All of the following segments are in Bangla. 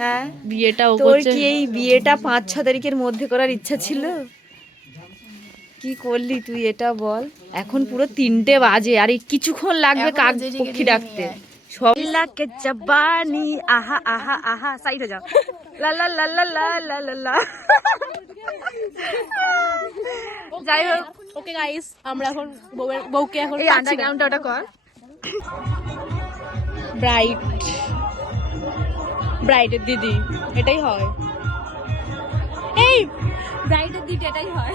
হ্যাঁ বিয়েটা তোর কি এই বিয়েটা 5-6 তারিখের মধ্যে করার ইচ্ছা ছিল? কি করলি তুই এটা বল? এখন পুরো 3টে বাজে আর এই কিছুক্ষণ লাগবে কাক পক্ষী ডাকতে। সব লাকে জবানি আহা আহা আহা সাইড হয়ে যাও। লা লা লা লা লা লা লা লা। যাই হোক, ওকে গাইস, আমরা এখন বউকে এখন এই আন্ডারগ্রাউন্ডটা ওটা কর। ব্রাইডের দিদি এটাই হয়, এই ব্রাইডের দিদি এটাই হয়।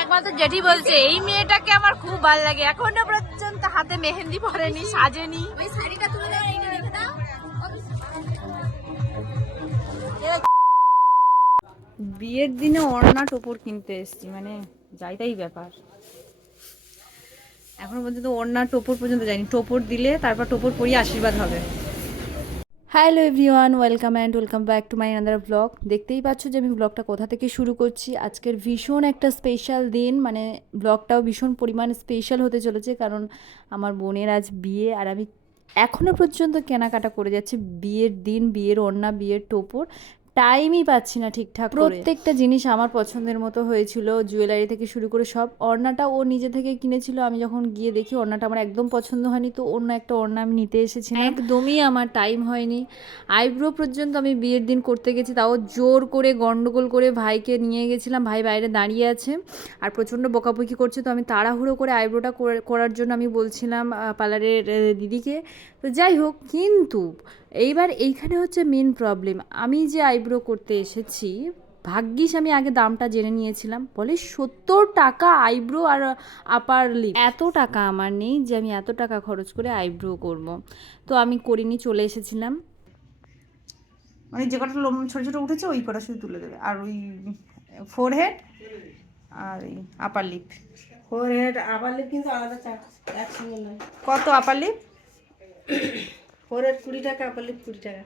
একবার তো জেঠি বলছে এই মেয়েটাকে আমার খুব ভালো লাগে, এখনো পর্যন্ত হাতে মেহেন্দি পরেনি, সাজেনি। ওই শাড়িটা তুলে দাও, এইটা রেখে দাও। বিয়ের দিনে ওড়না টোপর কিনতে এসেছি, মানে যাই তাই ব্যাপার। এখনো পর্যন্ত ওড়না টোপর পর্যন্ত যায়নি, টোপর দিলে তারপর টোপর পরিয়ে আশীর্বাদ হবে। Hello everyone, welcome back to my another blog. দেখতেই পাচ্ছ যে আমি ব্লগটা কোথা থেকে শুরু করছি। আজকের ভীষণ একটা স্পেশাল দিন, মানে ব্লগটাও ভীষণ পরিমাণ স্পেশাল হতে চলেছে, কারণ আমার বোনের আজ বিয়ে আর আমি এখনও পর্যন্ত কেনাকাটা করে যাচ্ছি। বিয়ের দিন, বিয়ের ওড়না, বিয়ের টোপর, টাইমই পাচ্ছি না ঠিকঠাক। প্রত্যেকটা জিনিস আমার পছন্দের মতো হয়েছিল, জুয়েলারি থেকে শুরু করে সব। ওড়নাটা ও নিজে থেকে কিনেছিল, আমি যখন গিয়ে দেখি ওড়নাটা আমার একদম পছন্দ হয়নি, তো অন্য একটা ওড়না আমি নিতে এসেছিলাম। একদমই আমার টাইম হয়নি। আইব্রো পর্যন্ত আমি বিয়ের দিন করতে গেছি, তাও জোর করে গন্ডগোল করে ভাইকে নিয়ে গেছিলাম। ভাই বাইরে দাঁড়িয়ে আছে আর প্রচণ্ড বকাবকি করছে, তো আমি তাড়াহুড়ো করে আইব্রোটা করার জন্য আমি বলছিলাম পার্লারের দিদিকে। তো যাই হোক, কিন্তু এইবার এইখানে হচ্ছে মেন প্রবলেম। আমি যে আইব্রো করতে এসেছি, ভাগ্যিস আমি আগে দামটা জেনে নিয়েছিলাম। বলে 70 টাকা আইব্রো আর আপার লিপ। এত টাকা আমার নেই যে আমি এত টাকা খরচ করে আইব্রো করব, তো আমি করিনি, চলে এসেছিলাম। মানে যে কটা লোম ছোটো ছোটো উঠেছে ওই কটা শুধু তুলে দেবে, আর ওই ফোরহেড আর ওই upper lip. Forehead upper lip কিন্তু আলাদা চার্জ, একসঙ্গে নয়। কত আপার লিপ? ফোরহেড 20 টাকা, আপার লিপ 20 টাকা,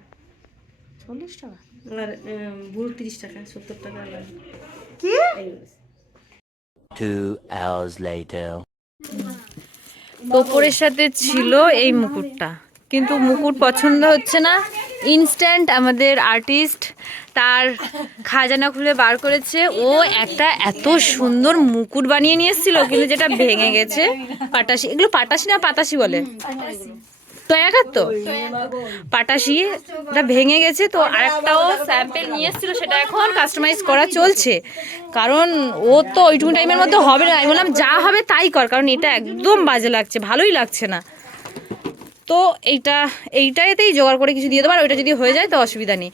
40 টাকা। আর ভুল 30 টাকা, 70 টাকা লাগে। কি? 2 hours later. টোপরের সাথে ছিল এই মুকুটটা, কিন্তু মুকুট পছন্দ হচ্ছে না। ইনস্ট্যান্ট আমাদের আর্টিস্ট তার খাজানা খুলে বার করেছে। ও একটা এত সুন্দর মুকুট বানিয়ে নিয়ে এসেছিল, কিন্তু যেটা ভেঙে গেছে। পাটাশি, এগুলো পাটাশি না পাতাশি বলে? তয়াকার তো পাটাশি, এটা ভেঙে গেছে। তো আরেকটাও স্যাম্পেল নিয়ে এসেছিল, সেটা এখন কাস্টমাইজ করা চলছে, কারণ ও তো ওইটুকু টাইমের মধ্যে হবে না। আমি বললাম যা হবে তাই কর, কারণ এটা একদম বাজে লাগছে, ভালোই লাগছে না। তো এইটাতেই জোগাড় করে কিছু দিয়ে দেবো, আর ওইটা যদি হয়ে যায় তো অসুবিধা নেই।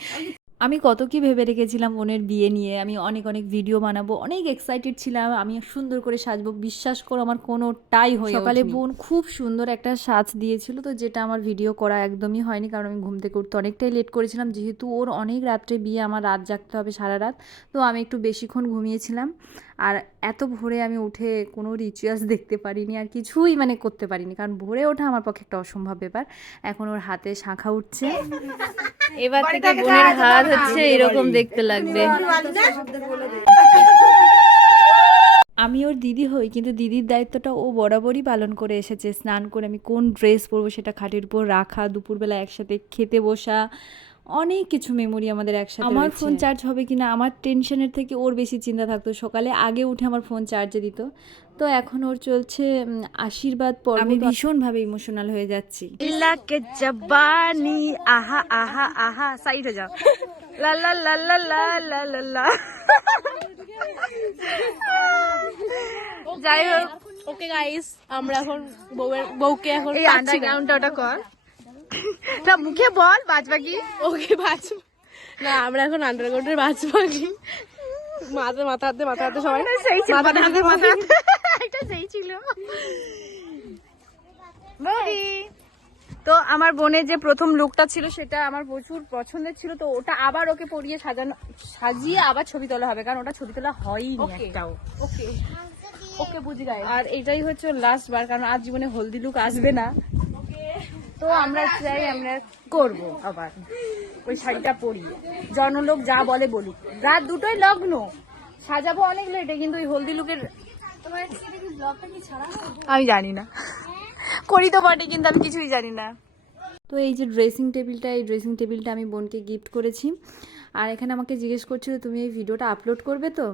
আমি কত কি ভেবে রেখেছিলাম বোনের বিয়ে নিয়ে, আমি অনেক অনেক ভিডিও বানাবো, অনেক এক্সাইটেড ছিলাম, আমি সুন্দর করে সাজবো। বিশ্বাস করো আমার কোনোটাই হয়ে ওঠেনি। সকালে বোন খুব সুন্দর একটা সাজ দিয়েছিল, তো যেটা আমার ভিডিও করা একদমই হয়নি, কারণ আমি ঘুম থেকে উঠতে অনেকটাই লেট করেছিলাম, যেহেতু ওর অনেক রাত্রে বিয়ে, আমার রাত জাগতে হবে সারা রাত, তো আমি একটু বেশিক্ষণ ঘুমিয়েছিলাম। আর এত ভোরে আমি উঠে কোনো রিচুয়ালস দেখতে পারিনি, আর কিছুই মানে করতে পারিনি, কারণ ভোরে ওঠা আমার পক্ষে একটা অসম্ভব ব্যাপার। এখন ওর হাতে শাঁখা উঠছে, এবার থেকে বোনের হাত হচ্ছে এরকম দেখতে লাগবে। আমি ওর দিদি হই, কিন্তু দিদির দায়িত্বটা ও বরাবরই পালন করে এসেছে। স্নান করে আমি কোন ড্রেস পরবো সেটা খাটের উপর রাখা, দুপুরবেলা একসাথে খেতে বসা, অনেক কিছু মেমোরি আমাদের একসাথে। আমার ফোন চার্জ হবে কিনা আমার টেনশনের থেকে ওর বেশি চিন্তা থাকতো। সকালে আগে উঠে আমার ফোন চার্জে দিত। তো এখন ওর চলছে আশীর্বাদ পর্ব। আমি ভীষণভাবে ইমোশনাল হয়ে যাচ্ছি। লাকে জবানি আহা আহা আহা সাইড হয়ে যাও। লা লা লা লা লা লা লা লা। যাই হোক, ওকে গাইস, আমরা এখন বউকে এখন এই আন্ডারগ্রাউন্ডটা ওটা কর। তা মুখে বল বাজবাকি। ওকে বাঁচবো না, আমরা এখন আন্ডারগ্রাউন্ডের বাঁচবাকি। মাথা হাতে সবাই সেই মাথা এটা সেই ছিল। তো আমার বোনের যে প্রথম লুকটা ছিল সেটা আমার প্রচুর পছন্দের ছিল, তো ওটা আবার ওকে পরিয়ে সাজিয়ে আবার ছবি তোলা হবে, কারণ ওটা ছবি তোলা হয়নি একটাও। ওকে ওকে বুঝি গাইস। আর এটাই হচ্ছে লাস্ট বার, কারণ আর জীবনে হলদি লুক আসবে না। তো আমরা চাই আমরা করব আবার ওই শাড়িটা পরিয়ে, জনলোক যা বলে বলুক। রাত দুটোই লগ্ন, সাজাবো অনেক লেটে, কিন্তু ওই হলদি লুকের আমি জানি না, করি তো বটে, কিন্তু আমি কিছুই জানি না। তো এই যে ড্রেসিং টেবিলটা, এই ড্রেসিং টেবিলটা আমি বোনকে গিফট করেছি। আর এখানে আমাকে জিজ্ঞেস করছিল তুমি এই ভিডিওটা আপলোড করবে তো।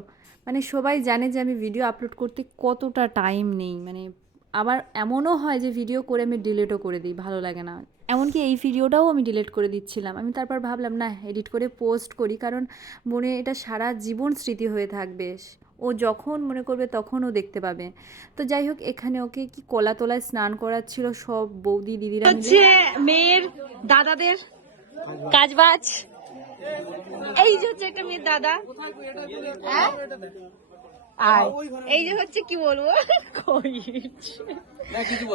মানে সবাই জানে যে আমি ভিডিও আপলোড করতে কতটা টাইম নেই, মানে আবার এমনও হয় যে ভিডিও করে আমি ডিলিটও করে দিই, ভালো লাগে না। এমনকি এই ভিডিওটাও আমি ডিলিট করে দিচ্ছিলাম। আমি তারপর ভাবলাম না, এডিট করে পোস্ট করি, কারণ মনে এটা সারা জীবন স্মৃতি হয়ে থাকবে। ও যখন মনে করবে তখন ও দেখতে পাবে। তো যাই হোক, এখানে ওকে কি কলাতলায় স্নান করাচ্ছিল সব বৌদি দিদিরা মিলে। মেয়ের দাদাদের কাজবাজ। এই যে হচ্ছে একটা মেয়ের দাদা, আর এই যে হচ্ছে কি বলবো,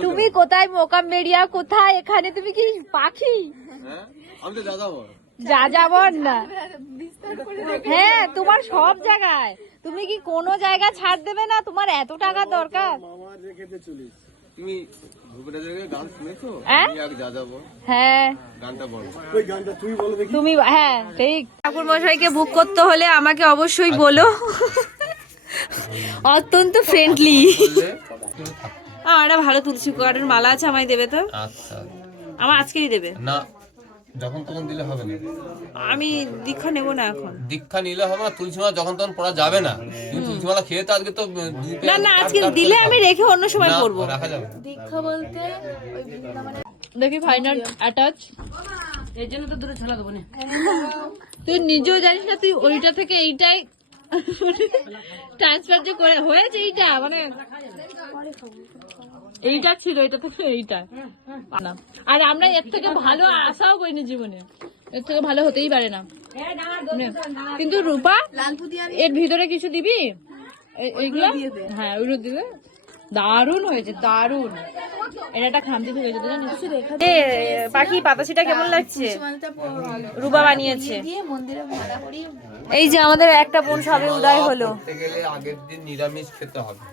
তুমি কোথায় মোকাম বেরিয়া, কোথায় এখানে তুমি কি পাখি? আমি তো দাদা বল যা যাবর না, হ্যাঁ তোমার সব জায়গায়, তুমি কি কোনো জায়গা ছাড় দেবে না? তোমার এত টাকা দরকার। তুমি ভূপেন্দ্রের গান শুনেছো? যা যাবো, হ্যাঁ গানটা বলো। তুমি, হ্যাঁ ঠিক। ঠাকুর মশাইকে বুক করতে হলে আমাকে অবশ্যই বলো। অত্যন্ত ফ্রেন্ডলি। একটা ভালো তুলসী কাঠের মালা আছে, আমায় দেবে তো? আচ্ছা, আমার আজকেই দেবে না যখন তখন দিলে হবে না। আমি দীক্ষা নেব না এখন। দীক্ষা নিলে হবে না, তুলসী মালা যখন তখন পড়া যাবে না। তুমি তুলসী মালা খেয়ে তো আজকে তো না না, আজকে দিলে আমি রেখে অন্য সময় পড়বো। রাখা যাবে। দীক্ষা বলতে দেখি ফাইনাল অ্যাটাচ, এর জন্য তো দূরে ঝোলা দেবো না। তুই নিজেও জানিস না, তুই ওইটা থেকে এইটাই ট্রান্সফার যে করে হয়েছে, এইটা মানে এইটা ছিল, এটা থেকে এইটা। আর আমরা এর থেকে ভালো আশাও করিনি জীবনে, এর থেকে ভালো হতেই পারে না। কিন্তু রূপা, এর ভিতরে কিছু দিবি? এইগুলো, হ্যাঁ ওইগুলো দিবে। দারুণ হয়েছে, দারুণ। এটা একটা খামতি হয়েছে, পাখি পাতাসিটা কেমন লাগছে? রূপা বানিয়েছে। এই যে আমাদের একটা বোন সবে উদয় হলো। আগের দিন নিরামিষ খেতে হবে।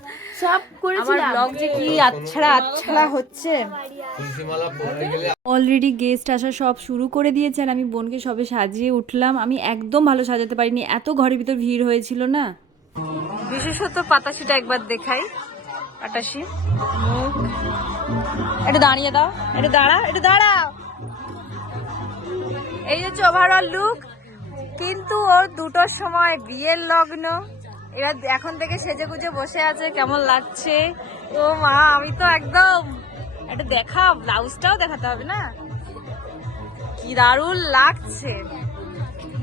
আমার ব্লগ যে কি আচ্ছাড়া হচ্ছে। তুলসী মালা পড়তে গেলে অলরেডি গেস্ট আসা সব শুরু করে দিয়েছেন। আমি বোনকে সবে সাজিয়ে উঠলাম। আমি একদম ভালো সাজাতে পারিনি, এত ঘরের ভিতর ভিড় হয়েছিল না। বিশেষত পাতাসিটা একবার দেখাই। পাতাসি মুখ, একটু দাঁড়িয়ে দাও, একটু দাঁড়াও। এই হচ্ছে ওভারঅল লুক। কিন্তু ওর 2টোর সময় বিয়ের লগ্ন। এরা এখন থেকে সেজে গুজে বসে আছে, কেমন লাগছে? ও মা, আমি তো একদম, একটু দেখা, ব্লাউজটাও দেখাতে হবে না? কি দারুণ লাগছে,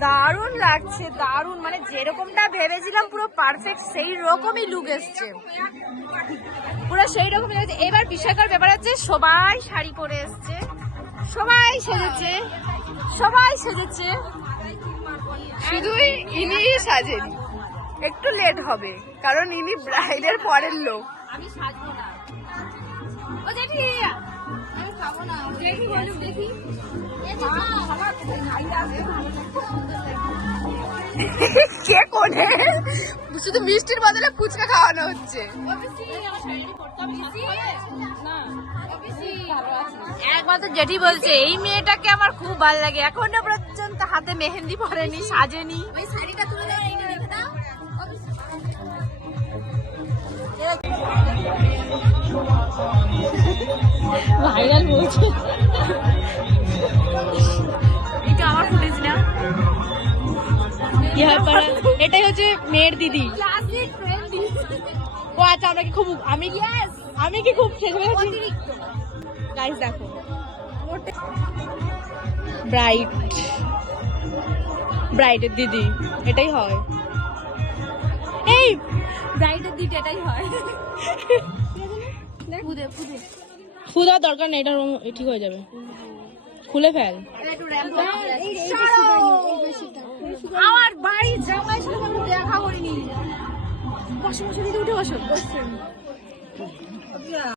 দারুণ লাগছে, দারুণ। মানে যেরকমটা ভেবেছিলাম পুরো পারফেক্ট সেই রকমই লুক এসছে, পুরো সেই রকমই লাগছে। এবার বিষয়কর ব্যাপার হচ্ছে সবাই শাড়ি পরে এসছে, সবাই সেজেছে, শুধুই ইনি সাজেনি। একটু লেট হবে কারণ ইনি ব্রাইডের পরের লোক। আমি সাজবো না। ও জেঠি, আমি খাবো না। জেঠি বলুক দেখি। কে কোনে? শুধু মিষ্টির বদলে ফুচকা খাওয়ানো হচ্ছে। একমাত্র জেঠি বলছে এই মেয়েটাকে আমার খুব ভালো লাগে, এখনো পর্যন্ত হাতে মেহেন্দি পরেনি, সাজেনি। ওই শাড়িটা তুলে দাও, এইটা রেখে দাও। ভাইরাল বলছে, এটা আমার ফুটেজ না। এটাই হচ্ছে মেয়ের দিদি। ও আচ্ছা, আমরা কি খুব, আমি কি খুব গাইস দেখো, ব্রাইডের দিদি এটাই হয়। এই ব্রাইডের দিদি এটাই হয়। ফুদা দরকার নেই, এটা ঠিক হয়ে যাবে, খুলে ফেল। আমার বাড়ির জামাই সাথে আমি দেখা করিনি।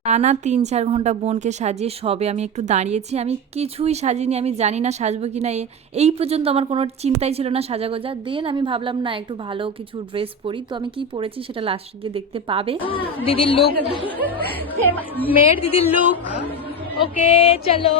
টানা 3-4 ঘন্টা বোনকে সাজিয়ে সবে আমি একটু দাঁড়িয়েছি। আমি কিছুই সাজিনি, আমি জানি না সাজবো কি না। এই পর্যন্ত আমার কোনো চিন্তাই ছিল না সাজাগোজা। দেন আমি ভাবলাম না, একটু ভালো কিছু ড্রেস পরি। তো আমি কি পরেছি সেটা লাস্ট গিয়ে দেখতে পাবে। দিদির লুক, মেয়ের দিদির লুক। ওকে চলো।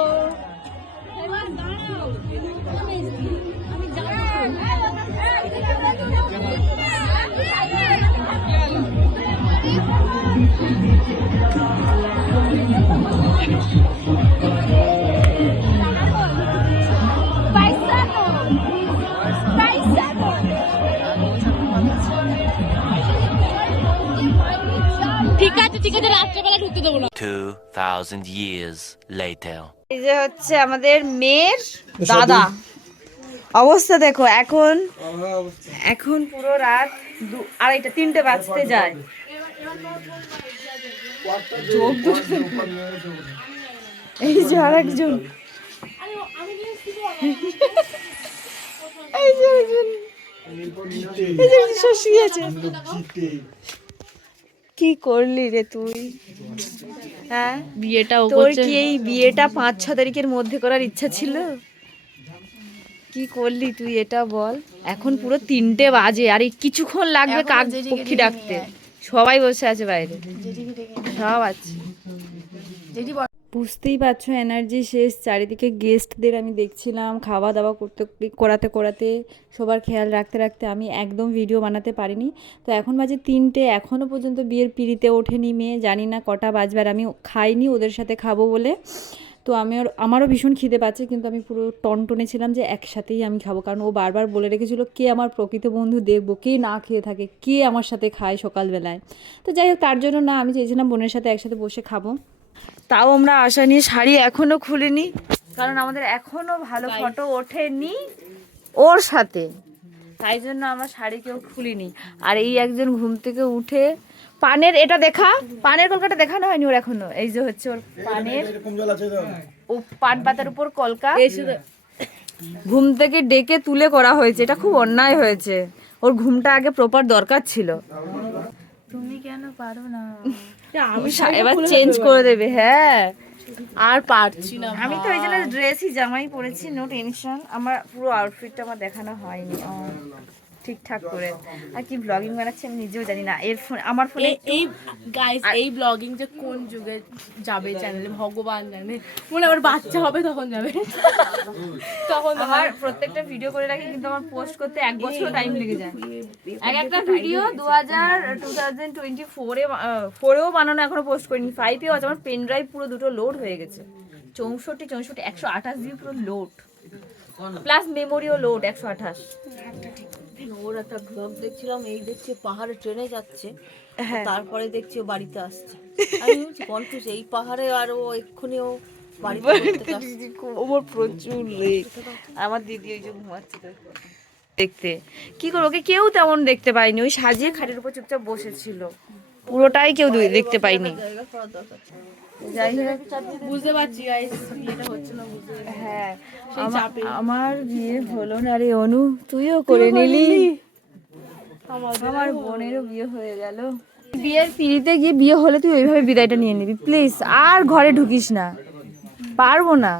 2,000 years later. এই যে হচ্ছে আমাদের মেয়ের দাদা, অবস্থা দেখো। এখন এখন পুরো রাত 2:30 3টে বাজতে যায়। এই যে আরেকজন, এই যে একজন, এই যে শশী আছে। কি করলি রে তুই? হ্যাঁ, তোর কি এই বিয়েটা 5-6 তারিখের মধ্যে করার ইচ্ছা ছিল? কি করলি তুই এটা বল? এখন পুরো 3টে বাজে, আর এই কিছুক্ষণ লাগবে কাক পক্ষী ডাকতে। সবাই বসে আছে বাইরে, সব আছে। বুঝতেই পারছো এনার্জি শেষ। চারিদিকে গেস্টদের আমি দেখছিলাম খাওয়া দাওয়া করাতে করাতে সবার খেয়াল রাখতে রাখতে আমি একদম ভিডিও বানাতে পারিনি। তো এখন বাজে 3টে, এখনও পর্যন্ত বিয়ের পিঁড়িতে ওঠেনি মেয়ে। জানি না কটা বাজবে, আর আমি খাইনি ওদের সাথে খাবো বলে। তো আমারও ভীষণ খিদে পাচ্ছে, কিন্তু আমি পুরো টনটনে ছিলাম যে একসাথেই আমি খাবো, কারণ ও বারবার বলে রেখেছিল কে আমার প্রকৃত বন্ধু দেখবো, কে না খেয়ে থাকে, কে আমার সাথে খায় সকালবেলায়। তো যাই হোক, তার জন্য না, আমি চেয়েছিলাম বোনের সাথে একসাথে বসে খাবো। তাও আমরা আশা নিয়ে শাড়ি এখনো খুলিনি, কারণ আমাদের এখনো ভালো ফটো ওঠেনি ওর সাথে, তাই জন্য আমরা শাড়ি কেউ খুলিনি। আর এই একজন ঘুম থেকে উঠে পানের এটা দেখা, পানের কলকাটা দেখানো হয়নি ওর এখনো। এই যে হচ্ছে ওর পানের, ও পান পাতার উপর কলকা ঘুম থেকে ডেকে তুলে করা হয়েছে। এটা খুব অন্যায় হয়েছে, ওর ঘুমটা আগে প্রপার দরকার ছিল। তুমি কেন পারো না? এবার চেঞ্জ করে দেবে। হ্যাঁ, আর পারছি না। আমি তো ওই জন্য ড্রেসই জামাই পরেছি, নো টেনশন। আমার পুরো আউটফিটটা আমার দেখানো হয়নি ঠিকঠাক করে। আর কি ব্লগিং বানাচ্ছি আমি নিজেও জানি না। এর ফোন, আমার ফোনে এই গাইস, এই ব্লগিং যে কোন যুগে যাবে চ্যানেলে ভগবান জানে। মনে আমার বাচ্চা হবে তখন যাবে, তখন আমার প্রত্যেকটা ভিডিও করে রাখি, কিন্তু আমার পোস্ট করতে 1 বছর টাইম লেগে যায়। একটা ভিডিও 2024-এও বানানো, এখনো পোস্ট করিনি। 5-এও আছে। আমার পেন ড্রাইভ পুরো দুটো লোড হয়ে গেছে, 64 128 জিবি পুরো লোড, প্লাস মেমোরিও লোড 128। ওর একটা ব্লগ দেখছিলাম, এই দেখছে পাহাড়ে ট্রেনে যাচ্ছে, তারপরে দেখছি ও বাড়িতে আসছে। আমি বলছি কনফিউজ, এই পাহাড়ে আর ও এক্ষুনি ও বাড়িতে ওর প্রচুর লেট। আমার দিদি ওই যে ঘুমাচ্ছে দেখতে, কি করবো, ওকে কেউ তেমন দেখতে পাইনি। ওই সাজিয়ে খাটের উপর চুপচাপ বসেছিল, পুরোটাই কেউ দেখতে পাইনি। যাই হোক, বুঝতে পারছি গাইস বিয়েটা হচ্ছে না, বুঝতে হ্যাঁ আমার বিয়ে হলো না রে অনু, তুইও করে নিলি। আমার বোনেরও বিয়ে হয়ে গেল। বিয়ের পিড়িতে গিয়ে বিয়ে হলে তুই ওইভাবে বিদায়টা নিয়ে নিবি প্লিজ, আর ঘরে ঢুকিস না। পারবো না।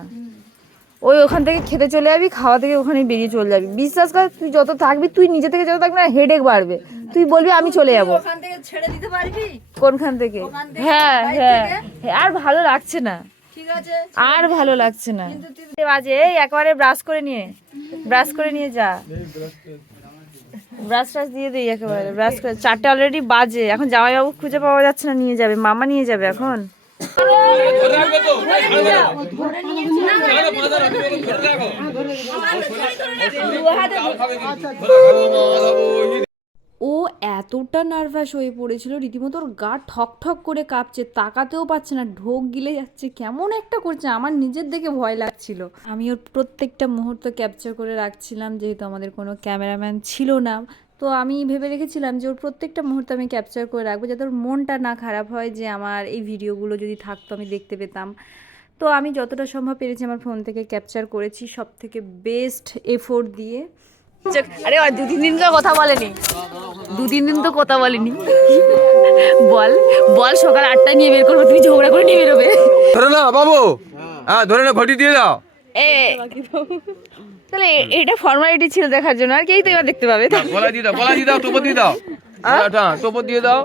ওই ওখান থেকে খেতে চলে যাবি, খাওয়া থেকে ওখানে বেরিয়ে চলে যাবি। বিশ্বাস কর, তুই যত থাকবি, তুই নিজে থেকে যত থাকবি না, হেডেক বাড়বে। তুই বলবি আমি চলে যাবো। ওখান থেকে ছেড়ে দিতে পারবি? কোনখান থেকে? হ্যাঁ হ্যাঁ, আর ভালো লাগছে না, ঠিক আছে, আর ভালো লাগছে না। বাজে এই একবারে ব্রাশ করে নিয়ে যা, ব্রাশ দিয়ে দিই একেবারে, ব্রাশ করে। 4টে অলরেডি বাজে, এখন জামাইবাবু খুঁজে পাওয়া যাচ্ছে না, নিয়ে যাবে মামা, নিয়ে যাবে এখন। ধরে রাখবে তো, ছাড়বে না। না, বাধা রাখবে, ধরে রাখো। ও এতটা নার্ভাস হয়ে পড়েছিল, রীতিমতো ওর গা ঠক ঠক করে কাঁপছে, তাকাতেও পাচ্ছে না, ঢোক গিলে যাচ্ছে, কেমন একটা করছে। আমার নিজের দেখে ভয় লাগছিল। আমি ওর প্রত্যেকটা মুহূর্ত ক্যাপচার করে রাখছিলাম, যেহেতু আমাদের কোনো ক্যামেরাম্যান ছিল না। তো আমি ভেবে রেখেছিলাম যে ওর প্রত্যেকটা মুহূর্ত আমি ক্যাপচার করে রাখবো, যাতে ওর মনটা না খারাপ হয়, যে আমার এই ভিডিওগুলো যদি থাকতো আমি দেখতে পেতাম। তো আমি যতটা সম্ভব পেরেছি আমার ফোন থেকে ক্যাপচার করেছি, সব থেকে বেস্ট এফোর্ট দিয়ে। আরে 2-3 দিন তো কথা বলেনি, 2-3 দিন তো কথা বলেনি। বল সকাল 8টায় নিয়ে বের করবো, তুমি ঝগড়া করে নিয়ে বেরোবে। ধরে না বাবু, হ্যাঁ ধরে না, ঘটি দিয়ে দাও। তাহলে এটা ফর্মালিটি ছিল দেখার জন্য, আর কেই তো এবার দেখতে পাবে। বলা দিয়ে দাও, টোপো দিয়ে দাও, টোপো দিয়ে দাও।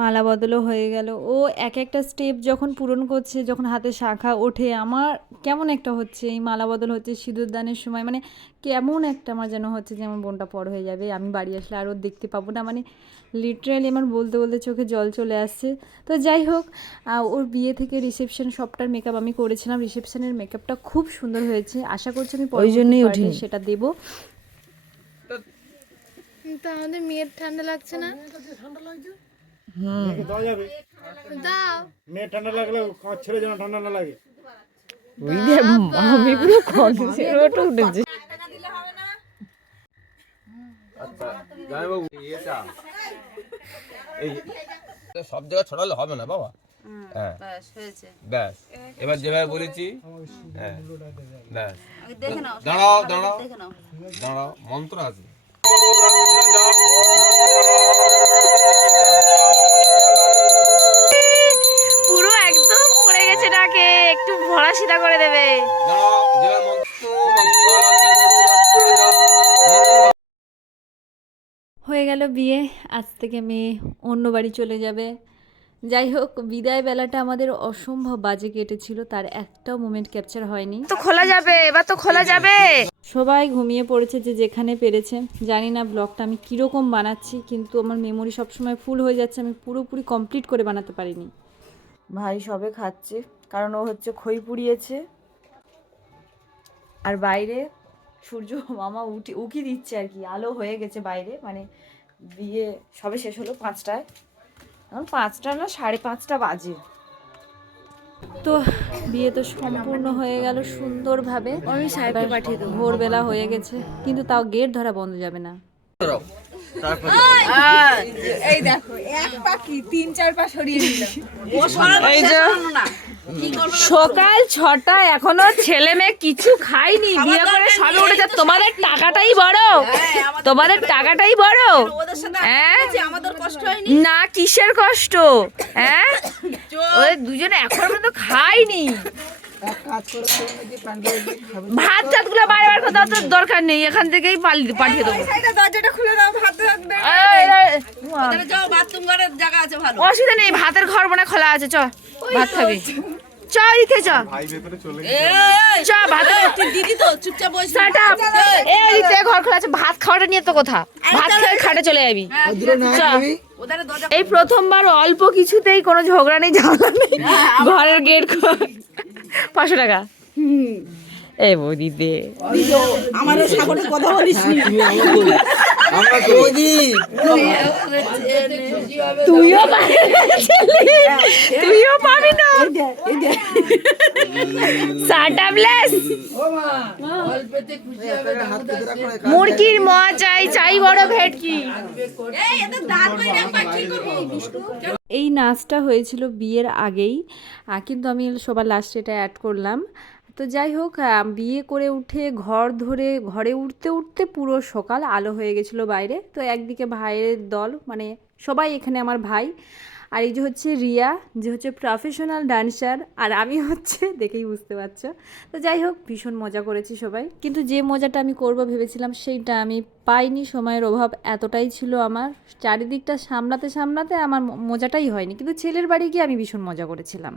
মালা বদলও হয়ে গেল। ও এক একটা স্টেপ যখন পূরণ করছে, যখন হাতে শাঁখা ওঠে, আমার কেমন একটা হচ্ছে। এই মালা বদল হচ্ছে সিঁদুরদানের সময়, মানে কেমন একটা আমার যেন হচ্ছে যে আমার বোনটা পর হয়ে যাবে, আমি বাড়ি আসলে আর ওর দেখতে পাবো না। মানে লিটারালি আমার বলতে বলতে চোখে জল চলে আসছে। তো যাই হোক, ওর বিয়ে থেকে রিসেপশন সবটার মেকআপ আমি করেছিলাম। রিসেপশনের মেকআপটা খুব সুন্দর হয়েছে, আশা করছি আমি পরবর্তী সেটা দেবো। তো আমাদের মেয়ের ঠান্ডা লাগছে না? দেওয়া যাবে মেয়ে ঠান্ডা লাগলে আমার ছেলে যেন ঠান্ডা না লাগে। আমি পুরো কনসেন্ট্রেট উঠেছে। আচ্ছা জামাইবাবু এটা এই সব জায়গায় ছড়ালে হবে না বাবা। হ্যাঁ ব্যাস হয়েছে। ব্যাস এবার যেভাবে বলেছি হ্যাঁ ব্যাস দেখে নাও, দাঁড়াও দাঁড়াও দেখে নাও। দাঁড়াও মন্ত্র আছে। পুরো একদম পড়ে গেছে ডাকে, একটু ভরা সিধা করে দেবে। দাঁড়াও যেভাবে মন্ত্র হয়ে গেল বিয়ে, আজ থেকে মেয়ে অন্য বাড়ি চলে যাবে। যাই হোক, বিদায় বেলাটা আমাদের অসম্ভব বাজে কেটেছিল, তার একটাও মোমেন্ট ক্যাপচার হয়নি। তো খোলা যাবে, এবার তো খোলা যাবে। সবাই ঘুমিয়ে পড়েছে যে যেখানে পেরেছে। জানি না ব্লগটা আমি কীরকম বানাচ্ছি, কিন্তু আমার মেমোরি সবসময় ফুল হয়ে যাচ্ছে, আমি পুরোপুরি কমপ্লিট করে বানাতে পারিনি। ভাই সবে খাচ্ছে, কারণ ও হচ্ছে খই পুড়িয়েছে। আর বাইরে সূর্য মামা উকি দিচ্ছে আর কি, আলো হয়ে গেছে বাইরে, মানে বিয়ে সবে শেষ হলো 5টায়, এখন 5টা না 5:30 বাজে। তো বিয়ে তো সম্পূর্ণ হয়ে গেল সুন্দরভাবে। আমি সাহেবকে পাঠিয়ে দেবো, ভোরবেলা হয়ে গেছে, কিন্তু তাও গেট ধরা বন্ধ যাবে না। এই দেখো, এক পাখি 3-4 পা সরিয়ে দিল। এই যে সকাল 6টা, এখনো ছেলে মেয়ে কিছু খায়নি, বিয়ে করে সবে উঠেছে। তোমাদের টাকাটাই বড়, তোমাদের টাকাটাই বড়। হ্যাঁ না, কিসের কষ্ট? হ্যাঁ ওই দুজনে এখন পর্যন্ত খায়নি। ভাত টাত গুলো বারবার করে দেওয়ার তো দরকার নেই, এখান থেকেই পাঠিয়ে দেবো। অসুবিধা নেই, ভাতের ঘর মনে খোলা আছে, চ ভাত খাবি, চ দিতে চ, চ ভাত দিদি তো চুপচাপ বসে ঘর খোলা আছে। ভাত খাওয়াটা নিয়ে তো কথা, ভাত খেয়ে খাটে চলে যাবি। চ, এই প্রথমবার অল্প কিছুতেই কোনো ঝগড়া নেই, ঝামেলা নেই। ঘরের গেট 500 টাকা। এই বৌদি দে, আমার সাগরে কথা বলিস নি। তুইও পাবি না। মুরগির মোয়া চাই বড় ভেটকি। এই নাচটা হয়েছিল বিয়ের আগেই, কিন্তু আমি সবার লাস্টে এটা অ্যাড করলাম। তো যাই হোক, বিয়ে করে উঠে ঘরে উঠতে উঠতে পুরো সকাল, আলো হয়ে গেছিলো বাইরে। তো একদিকে ভাইয়ের দল, মানে সবাই এখানে আমার ভাই, আর এই যে হচ্ছে রিয়া, যে হচ্ছে প্রফেশনাল ডান্সার, আর আমি হচ্ছে দেখেই বুঝতে পারছো। তো যাই হোক, ভীষণ মজা করেছি সবাই, কিন্তু যে মজাটা আমি করব ভেবেছিলাম সেইটা আমি পাইনি, সময়ের অভাব এতটাই ছিল আমার, চারিদিকটা সামলাতে আমার মজাটাই হয়নি। কিন্তু ছেলের বাড়ি গিয়ে আমি ভীষণ মজা করেছিলাম।